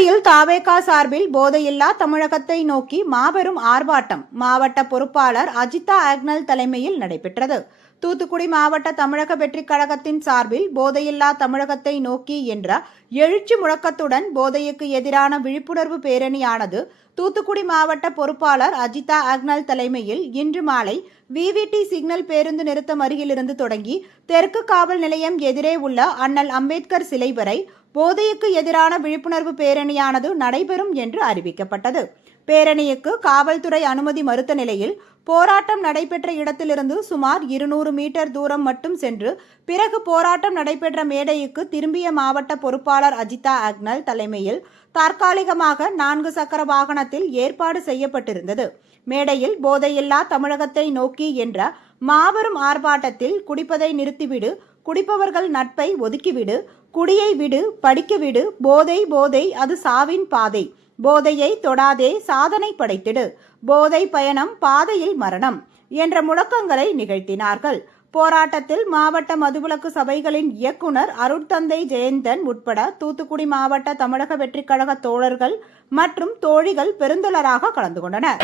தாவேகா சார்பில் போதையில்லா தமிழகத்தை நோக்கி மாபெரும் ஆர்ப்பாட்டம் மாவட்ட பொறுப்பாளர் அஜிதா ஆக்னல் தலைமையில் நடைபெற்றது. தூத்துக்குடி மாவட்ட தமிழக வெற்றிக் கழகத்தின் சார்பில் போதையில்லா தமிழகத்தை நோக்கி என்ற எழுச்சி முழக்கத்துடன் போதைக்கு எதிரான விழிப்புணர்வு பேரணியானது தூத்துக்குடி மாவட்ட பொறுப்பாளர் அஜிதா அக்னல் தலைமையில் இன்று மாலை விவிடி சிக்னல் பேருந்து நிறுத்தம் அருகிலிருந்து தொடங்கி தெற்கு காவல் நிலையம் எதிரே உள்ள அண்ணல் அம்பேத்கர் சிலை வரை போதைக்கு எதிரான விழிப்புணர்வு பேரணியானது நடைபெறும் என்று அறிவிக்கப்பட்டது. பேரணிக்கு காவல்துறை அனுமதி மறுத்த நிலையில் போராட்டம் நடைபெற்ற இடத்திலிருந்து சுமார் இருநூறு மீட்டர் தூரம் மட்டும் சென்று பிறகு போராட்டம் நடைபெற்ற மேடைக்கு திரும்பிய மாவட்ட பொறுப்பாளர் அஜிதா அக்னல் தலைமையில் தற்காலிகமாக நான்கு சக்கர வாகனத்தில் ஏற்பாடு செய்யப்பட்டிருந்தது. மேடையில் போதையில்லா தமிழகத்தை நோக்கி என்ற மாபெரும் ஆர்ப்பாட்டத்தில் குடிப்பதை நிறுத்திவிடு குடிப்பவர்கள் நட்பை ஒதுக்கிவிடு குடியை விடு படிக்க விடு போதை போதை அது சாவின் பாதை போதையை தொடாதே சாதனை படைத்திடு. போதை பயணம் பாதையில் மரணம் என்ற முழக்கங்களை நிகழ்த்தினார்கள். போராட்டத்தில் மாவட்ட மதுவிலக்கு சபைகளின் இயக்குனர் அருட்தந்தை ஜெயந்தன் உட்பட தூத்துக்குடி மாவட்ட தமிழக வெற்றிக் கழக தோழர்கள் மற்றும் தோழிகள் பெருந்தொடராக கலந்து கொண்டனர்.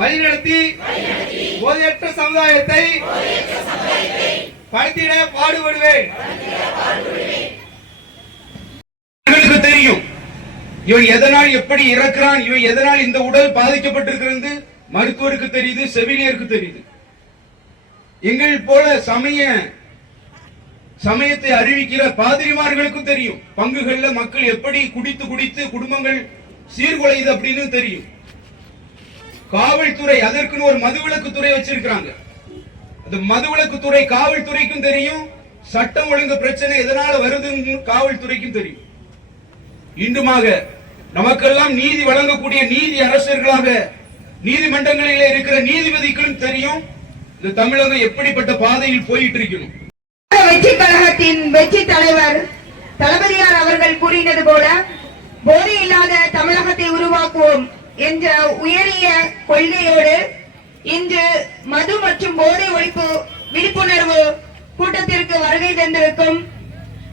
வழிநடத்தி போதையற்ற சமுதாயத்தை பாடுபடுவேன் இவனுக்கு தெரியும் இவன் எதனால் எப்படி இறக்குறான்? இவன் எதனால் இந்த உடல் பாதிக்கப்பட்டிருக்கிறது? மருத்துவருக்கு தெரியுது செவிலியருக்கு தெரியுது. எங்கள் போல சமய சமயத்தை அறிவிக்கிற பாதிரிமார்களுக்கும் தெரியும். பங்குகள்ல மக்கள் எப்படி குடித்து குடித்து குடும்பங்கள் சீர்குலையுது அப்படின்னு தெரியும். காவல்துறை அதற்குன்னு ஒரு மதுவிலக்கு துறை வச்சிருக்கிறாங்க. அது மதுவிலக்கு துறை காவல்துறைக்கும் தெரியும். சட்டம் ஒழுங்கு பிரச்சனை எதனால வருதுன்னு காவல்துறைக்கும் தெரியும். இன்றுமாக நமக்கெல்லாம் நீதி வழங்கக்கூடிய நீதி அரசர்களாக நீதிமன்றங்களிலே இருக்கிற நீதிபதிகளும் தெரியும் இந்த தமிழகம் எப்படிப்பட்ட பாதையில் போயிட்டு இருக்கணும் வெற்றி கழகத்தின் வெற்றி தலைவர் தளபதியார் அவர்கள் கூறினது போல போதை இல்லாத தமிழகத்தை உருவாக்குவோம் என்ற உயரிய கொள்கையோடு இன்று மது மற்றும் போதை ஒழிப்பு விழிப்புணர்வு கூட்டத்திற்கு வருகை தந்திருக்கும்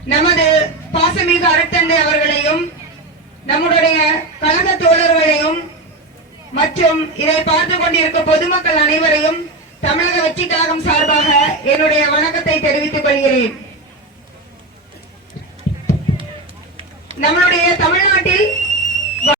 நமது பாசமிகு அருத்தந்தை அவர்களையும் நம்முடைய கழக தோழர்களையும் மற்றும் இதை பார்த்து கொண்டிருக்கும் பொதுமக்கள் அனைவரையும் தமிழக வெற்றி கழகம் சார்பாக என்னுடைய வணக்கத்தை தெரிவித்துக் கொள்கிறேன். நம்மளுடைய தமிழ்